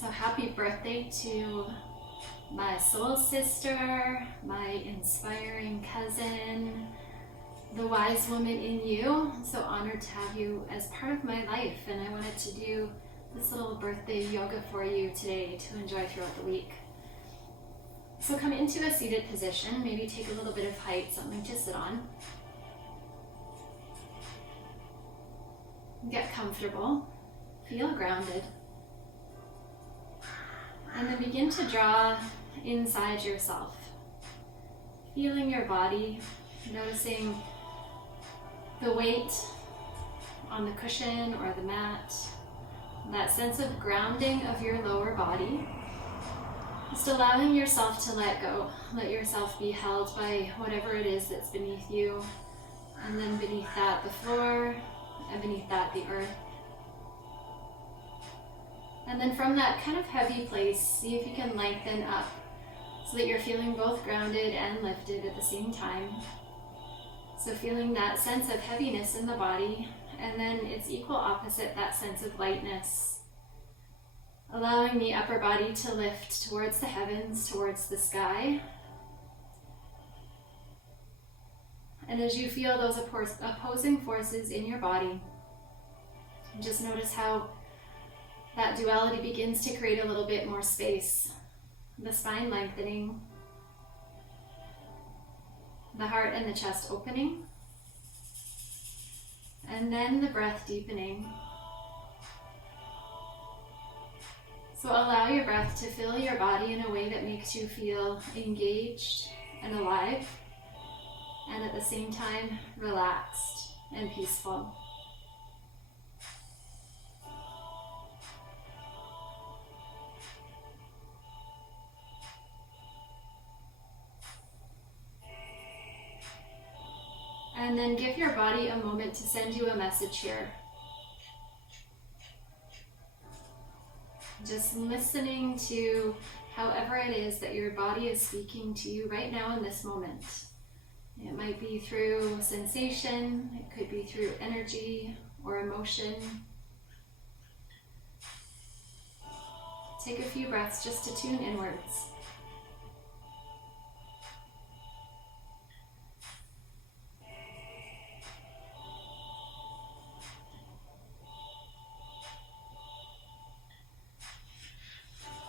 So happy birthday to my soul sister, my inspiring cousin, the wise woman in you. I'm so honored to have you as part of my life, and I wanted to do this little birthday yoga for you today to enjoy throughout the week. So come into a seated position, maybe take a little bit of height, something to sit on. Get comfortable, feel grounded. And then begin to draw inside yourself, feeling your body, noticing the weight on the cushion or the mat, that sense of grounding of your lower body. Just allowing yourself to let go, let yourself be held by whatever it is that's beneath you, and then beneath that the floor, and beneath that the earth. And then from that kind of heavy place, see if you can lengthen up so that you're feeling both grounded and lifted at the same time. So feeling that sense of heaviness in the body, and then its equal opposite, that sense of lightness. Allowing the upper body to lift towards the heavens, towards the sky. And as you feel those opposing forces in your body, just notice how that duality begins to create a little bit more space. The spine lengthening, the heart and the chest opening, and then the breath deepening. So allow your breath to fill your body in a way that makes you feel engaged and alive, and at the same time relaxed and peaceful. And then give your body a moment to send you a message here. Just listening to however it is that your body is speaking to you right now in this moment. It might be through sensation, it could be through energy or emotion. Take a few breaths just to tune inwards.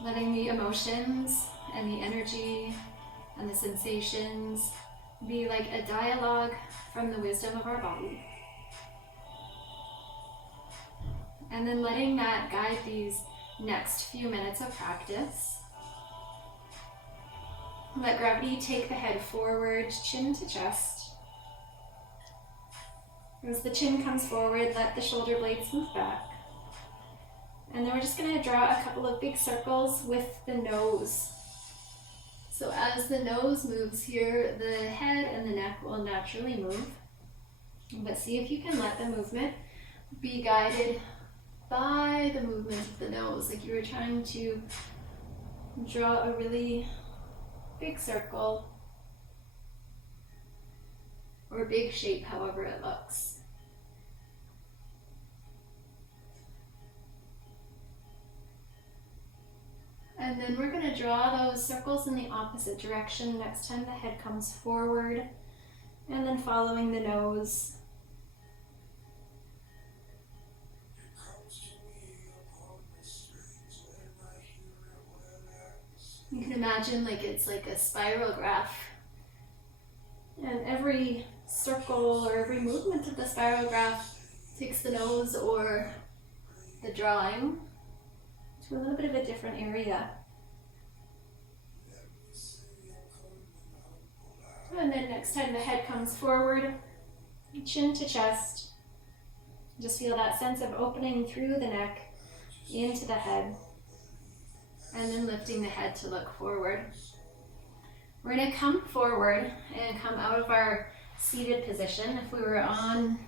Letting the emotions and the energy and the sensations be like a dialogue from the wisdom of our body. And then letting that guide these next few minutes of practice. Let gravity take the head forward, chin to chest. As the chin comes forward, let the shoulder blades move back. And then we're just going to draw a couple of big circles with the nose. So as the nose moves here, the head and the neck will naturally move. But see if you can let the movement be guided by the movement of the nose, like you were trying to draw a really big circle or big shape, however it looks. And then we're going to draw those circles in the opposite direction next time the head comes forward, and then following the nose. You can imagine like it's like a spiral graph, and every circle or every movement of the spiral graph takes the nose or the drawing to a little bit of a different area. And then next time the head comes forward, chin to chest, just feel that sense of opening through the neck into the head, and then lifting the head to look forward. We're going to come forward and come out of our seated position. If we were on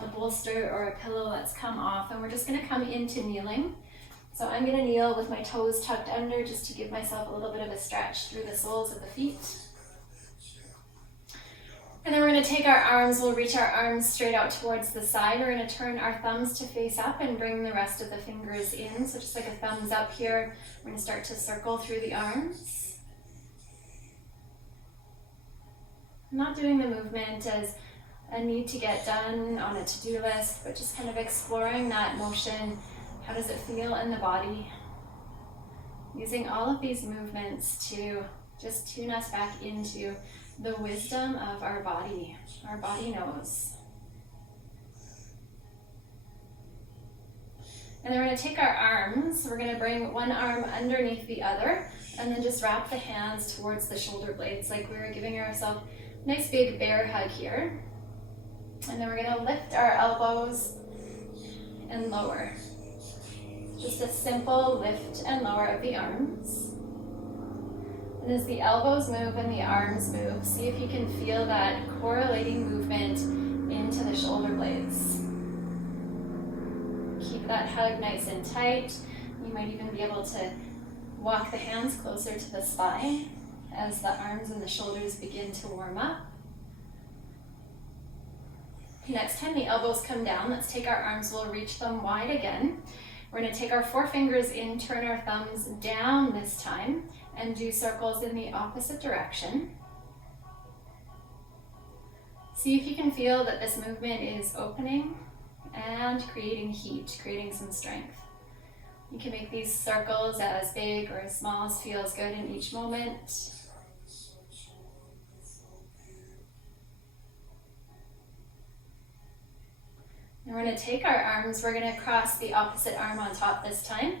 a bolster or a pillow, let's come off, and we're just going to come into kneeling. So I'm going to kneel with my toes tucked under just to give myself a little bit of a stretch through the soles of the feet. And then we're going to take our arms, we'll reach our arms straight out towards the side. We're going to turn our thumbs to face up and bring the rest of the fingers in. So just like a thumbs up here, we're going to start to circle through the arms. I'm not doing the movement as a need to get done on a to-do list, but just kind of exploring that motion. How does it feel in the body? Using all of these movements to just tune us back into the wisdom of our body. Our body knows. And then we're going to take our arms, we're going to bring one arm underneath the other, and then just wrap the hands towards the shoulder blades like we were giving ourselves a nice big bear hug here. And then we're going to lift our elbows and lower. Just a simple lift and lower of the arms. And as the elbows move and the arms move, see if you can feel that correlating movement into the shoulder blades. Keep that hug nice and tight. You might even be able to walk the hands closer to the spine as the arms and the shoulders begin to warm up. Next time the elbows come down, let's take our arms, we'll reach them wide again. We're going to take our forefingers in, turn our thumbs down this time, and do circles in the opposite direction. See if you can feel that this movement is opening and creating heat, creating some strength. You can make these circles as big or as small as feels good in each moment. And we're going to take our arms, we're going to cross the opposite arm on top this time.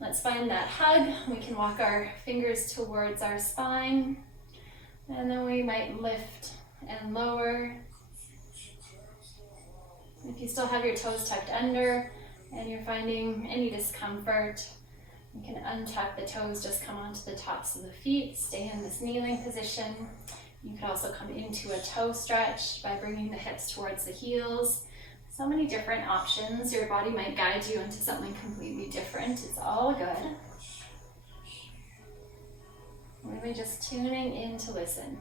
Let's find that hug. We can walk our fingers towards our spine, and then we might lift and lower. If you still have your toes tucked under and you're finding any discomfort, you can untuck the toes, just come onto the tops of the feet, stay in this kneeling position. You could also come into a toe stretch by bringing the hips towards the heels. So many different options. Your body might guide you into something completely different. It's all good. Really just tuning in to listen.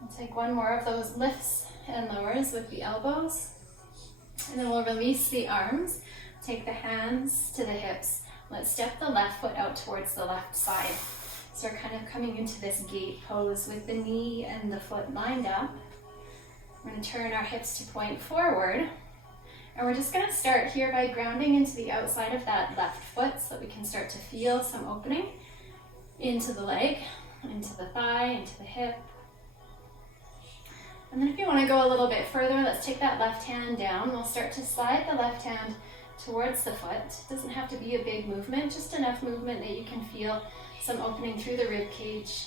We'll take one more of those lifts and lowers with the elbows. And then we'll release the arms. Take the hands to the hips. Let's step the left foot out towards the left side. So we're kind of coming into this gate pose with the knee and the foot lined up. We're going to turn our hips to point forward, and we're just going to start here by grounding into the outside of that left foot so that we can start to feel some opening into the leg, into the thigh, into the hip. And then if you want to go a little bit further, let's take that left hand down. We'll start to slide the left hand towards the foot. It doesn't have to be a big movement, just enough movement that you can feel some opening through the rib cage,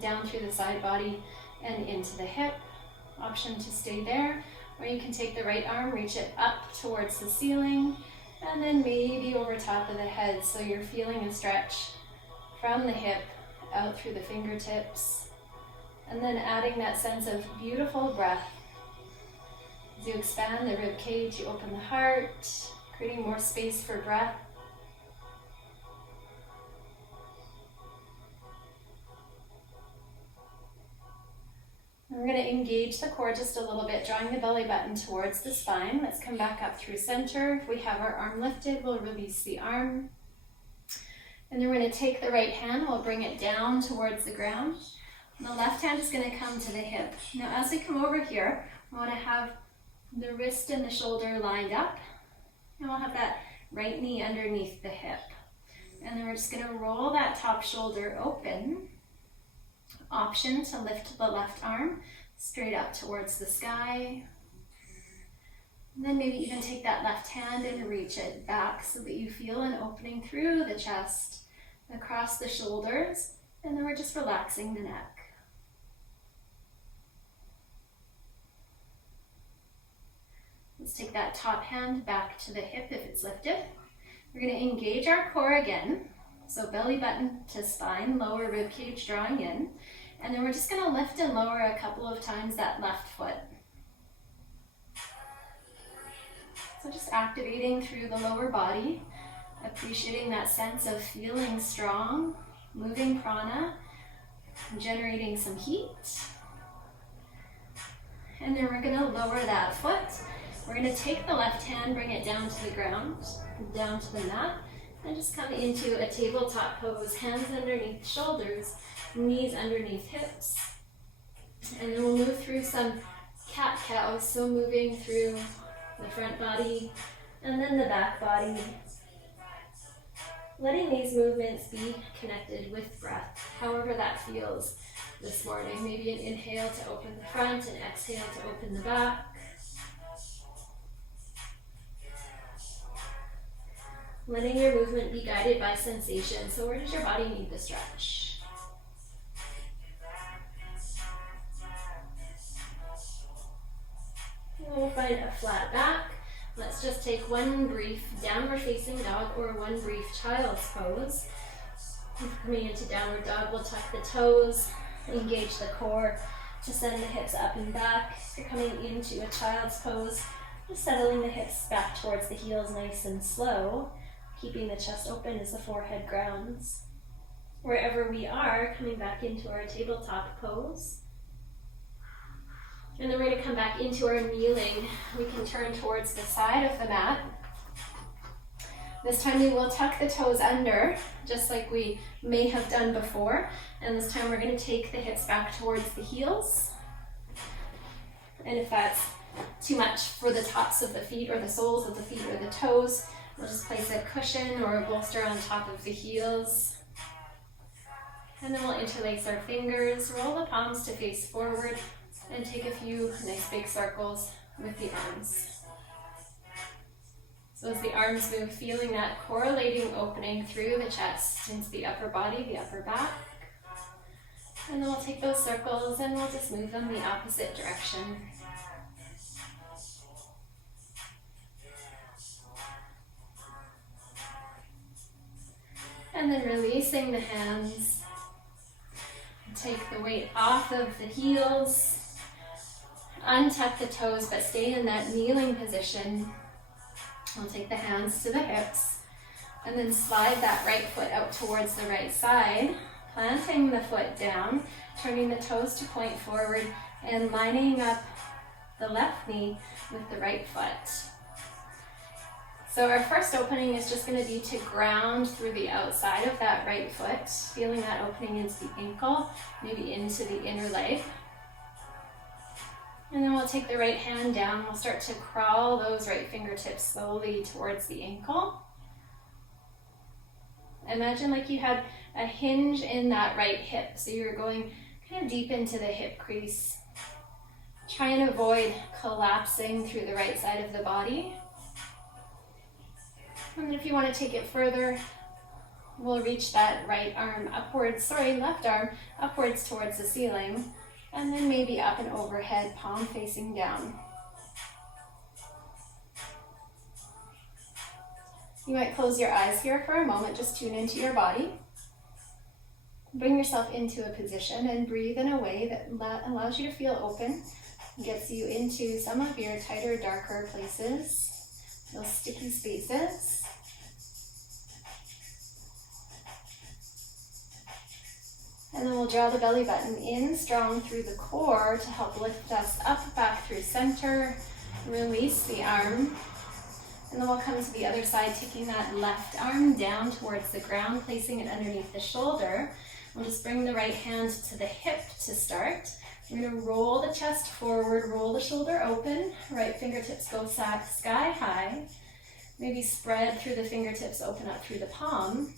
down through the side body, and into the hip. Option to stay there, or you can take the right arm, reach it up towards the ceiling, and then maybe over top of the head, so you're feeling a stretch from the hip out through the fingertips, and then adding that sense of beautiful breath. As you expand the rib cage, you open the heart, creating more space for breath. We're going to engage the core just a little bit, drawing the belly button towards the spine. Let's come back up through center. If we have our arm lifted, we'll release the arm. And then we're going to take the right hand, we'll bring it down towards the ground. And the left hand is going to come to the hip. Now as we come over here, we want to have the wrist and the shoulder lined up. And we'll have that right knee underneath the hip. And then we're just going to roll that top shoulder open. Option to lift the left arm straight up towards the sky. And then maybe even take that left hand and reach it back so that you feel an opening through the chest, across the shoulders, and then we're just relaxing the neck. Let's take that top hand back to the hip if it's lifted. We're going to engage our core again. So belly button to spine, lower rib cage drawing in. And then we're just going to lift and lower a couple of times that left foot. So just activating through the lower body, appreciating that sense of feeling strong, moving prana, generating some heat. And then we're gonna lower that foot. We're gonna take the left hand, bring it down to the ground, down to the mat, and just come into a tabletop pose, hands underneath shoulders, knees underneath hips. And then we'll move through some cat-cows, so moving through the front body and then the back body. Letting these movements be connected with breath, however that feels this morning. Maybe an inhale to open the front, an exhale to open the back. Letting your movement be guided by sensation. So where does your body need the stretch? And we'll find a flat back. Let's just take one brief downward facing dog or one brief child's pose. Coming into downward dog, we'll tuck the toes, engage the core to send the hips up and back. If you're coming into a child's pose, just settling the hips back towards the heels nice and slow, keeping the chest open as the forehead grounds. Wherever we are, coming back into our tabletop pose. And then we're going to come back into our kneeling. We can turn towards the side of the mat. This time we will tuck the toes under, just like we may have done before. And this time we're going to take the hips back towards the heels. And if that's too much for the tops of the feet or the soles of the feet or the toes, we'll just place a cushion or a bolster on top of the heels. And then we'll interlace our fingers, roll the palms to face forward, and take a few nice big circles with the arms. So as the arms move, feeling that correlating opening through the chest into the upper body, the upper back. And then we'll take those circles and we'll just move them the opposite direction. And then releasing the hands. Take the weight off of the heels. Untuck the toes, but stay in that kneeling position. We'll take the hands to the hips and then slide that right foot out towards the right side, planting the foot down, turning the toes to point forward and lining up the left knee with the right foot. So our first opening is just going to be to ground through the outside of that right foot, feeling that opening into the ankle, maybe into the inner leg. And then we'll take the right hand down. We'll start to crawl those right fingertips slowly towards the ankle. Imagine like you had a hinge in that right hip. So you're going kind of deep into the hip crease. Try and avoid collapsing through the right side of the body. And if you want to take it further, we'll reach that right arm upwards, left arm upwards towards the ceiling. And then maybe up and overhead, palm facing down. You might close your eyes here for a moment, just tune into your body. Bring yourself into a position and breathe in a way that allows you to feel open, gets you into some of your tighter, darker places, those sticky spaces. And then we'll draw the belly button in strong through the core to help lift us up, back through center. Release the arm. And then we'll come to the other side, taking that left arm down towards the ground, placing it underneath the shoulder. We'll just bring the right hand to the hip to start. We're going to roll the chest forward, roll the shoulder open. Right fingertips go sky high. Maybe spread through the fingertips, open up through the palm.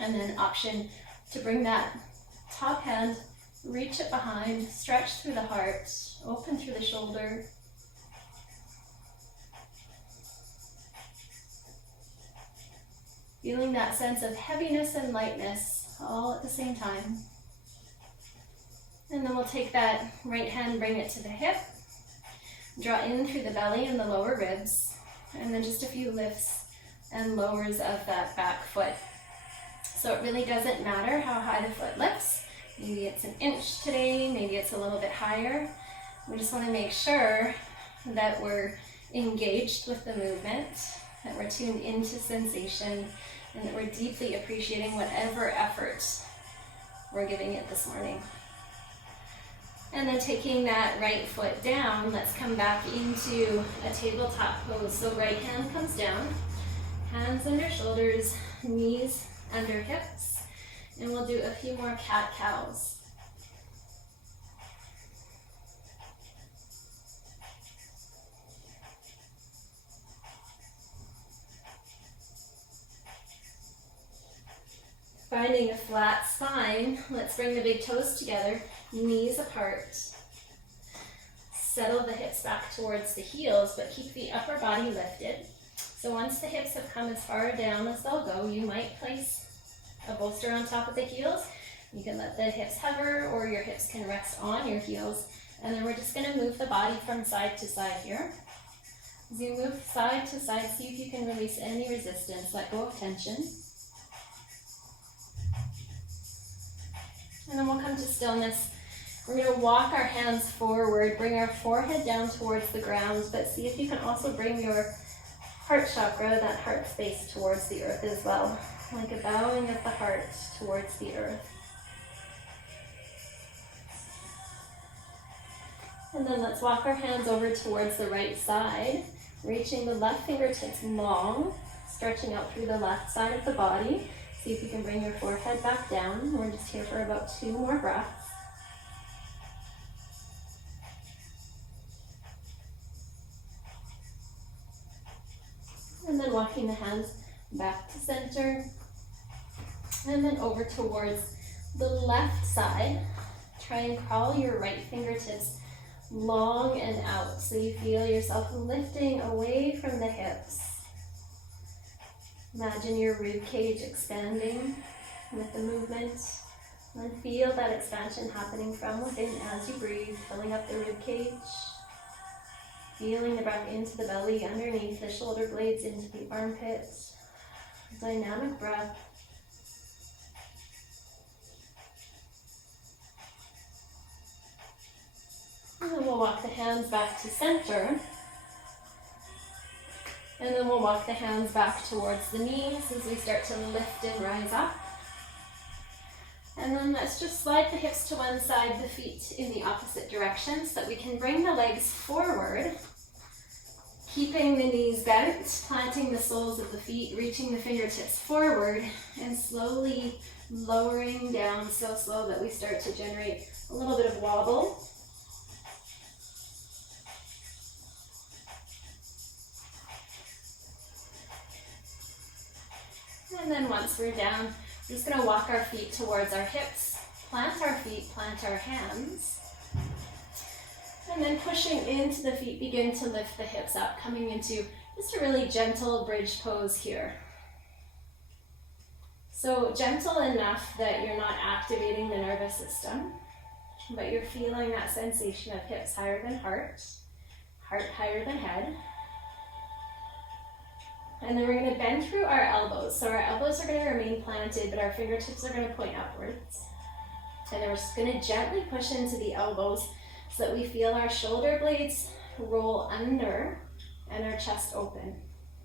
And then option to bring that top hand, reach it behind, stretch through the heart, open through the shoulder. Feeling that sense of heaviness and lightness all at the same time. And then we'll take that right hand, bring it to the hip, draw in through the belly and the lower ribs, and then just a few lifts and lowers of that back foot. So it really doesn't matter how high the foot lifts. Maybe it's an inch today, maybe it's a little bit higher. We just want to make sure that we're engaged with the movement, that we're tuned into sensation, and that we're deeply appreciating whatever effort we're giving it this morning. And then taking that right foot down, let's come back into a tabletop pose. So right hand comes down, hands under shoulders, knees under hips, and we'll do a few more cat-cows. Finding a flat spine, let's bring the big toes together, knees apart. Settle the hips back towards the heels, but keep the upper body lifted. So once the hips have come as far down as they'll go, you might place a bolster on top of the heels. You can let the hips hover, or your hips can rest on your heels. And then we're just going to move the body from side to side here. As you move side to side, see if you can release any resistance, let go of tension. And then we'll come to stillness. We're going to walk our hands forward, bring our forehead down towards the ground, but see if you can also bring your heart chakra, that heart space, towards the earth as well, like a bowing of the heart towards the earth. And then let's walk our hands over towards the right side, reaching the left fingertips long, stretching out through the left side of the body. See if you can bring your forehead back down. We're just here for about 2 more breaths. And then walking the hands back to center. And then over towards the left side. Try and crawl your right fingertips long and out so you feel yourself lifting away from the hips. Imagine your rib cage expanding with the movement, and feel that expansion happening from within as you breathe, filling up the rib cage, feeling the breath into the belly, underneath the shoulder blades, into the armpits. Dynamic breath. And then we'll walk the hands back to center. And then we'll walk the hands back towards the knees as we start to lift and rise up. And then let's just slide the hips to one side, the feet in the opposite direction, so that we can bring the legs forward, keeping the knees bent, planting the soles of the feet, reaching the fingertips forward, and slowly lowering down, so slow that we start to generate a little bit of wobble. And then once we're down, we're just going to walk our feet towards our hips, plant our feet, plant our hands. And then pushing into the feet, begin to lift the hips up, coming into just a really gentle bridge pose here. So gentle enough that you're not activating the nervous system, but you're feeling that sensation of hips higher than heart, heart higher than head. And then we're going to bend through our elbows. So our elbows are going to remain planted, but our fingertips are going to point upwards. And then we're just going to gently push into the elbows so that we feel our shoulder blades roll under and our chest open.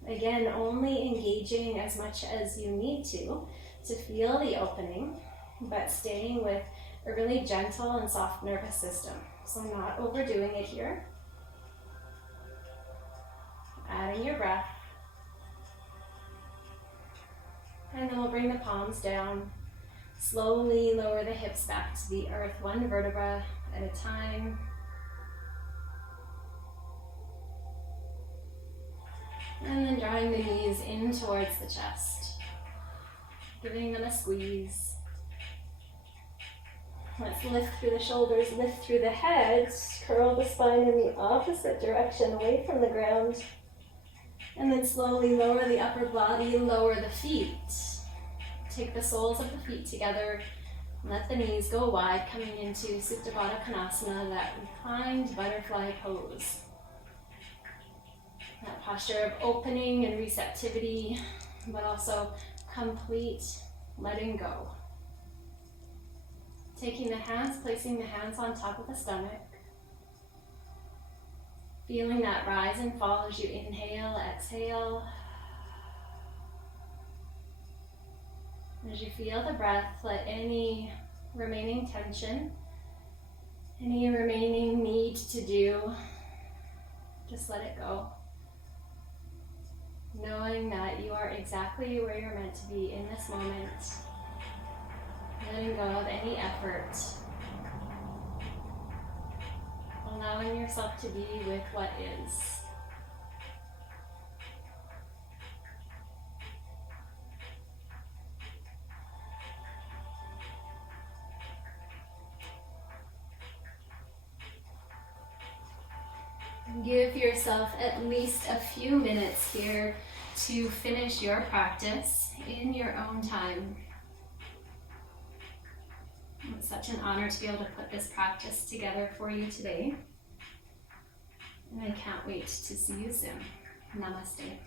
Again, only engaging as much as you need to feel the opening, but staying with a really gentle and soft nervous system. So not overdoing it here. Adding your breath. And then we'll bring the palms down. Slowly lower the hips back to the earth, one vertebra at a time. And then drawing the knees in towards the chest. Giving them a squeeze. Let's lift through the shoulders, lift through the head, curl the spine in the opposite direction, away from the ground. And then slowly lower the upper body, lower the feet. Take the soles of the feet together. Let the knees go wide, coming into Supta Baddha Konasana, that reclined butterfly pose. That posture of opening and receptivity, but also complete letting go. Taking the hands, placing the hands on top of the stomach. Feeling that rise and fall as you inhale, exhale. As you feel the breath, let any remaining tension Any remaining need to do, just let it go. Knowing that you are exactly where you're meant to be in this moment. Letting go of any effort. Allowing yourself to be with what is. Give yourself at least a few minutes here to finish your practice in your own time. It's such an honor to be able to put this practice together for you today. And I can't wait to see you soon. Namaste.